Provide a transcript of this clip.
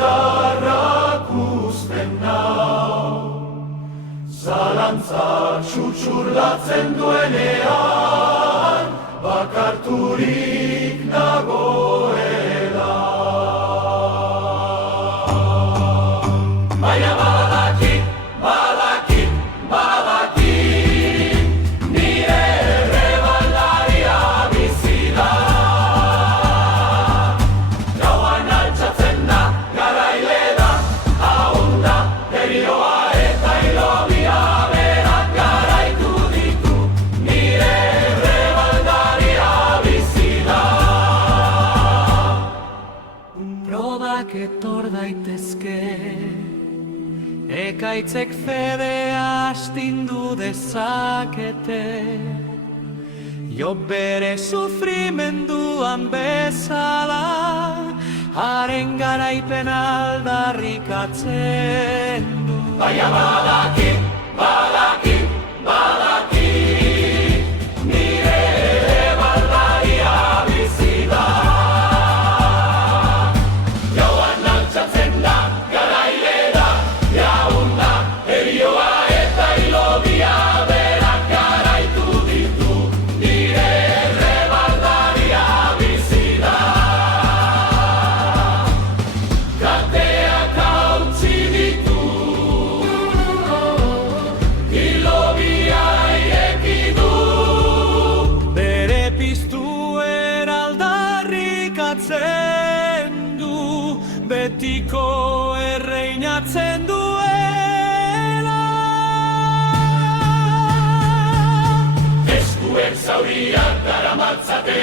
indarrak uzten nau, zalantza txutxurlatzen duenean, bakarturik nagoela. Baina badakit, badakit, badakit, nire errebaldaria bizi da. Gauan altxatzen da, garaile da, ahonda, herioa eta hilobia berak garaitu ditu, nire errebaldaria bizi da. Probak etor daitezke, ekaitzek fedea astindu dezakete, jo bere sufrimenduan bezala, haren garaipen aldarrikatzen du. Baina badakit, badakit, badakit, nire errebaldaria bizi da. Gauan altxatzen da, garaile da, jaunda, herioa eta hilobia berak garaitu ditu, nire errebaldaria bizi da. Kateak hautsi ditu, hilobia ireki du. Bere piztuen aldarrikatzen du, betiko erreinatzen duela. Eskuek zauriak daramatzate,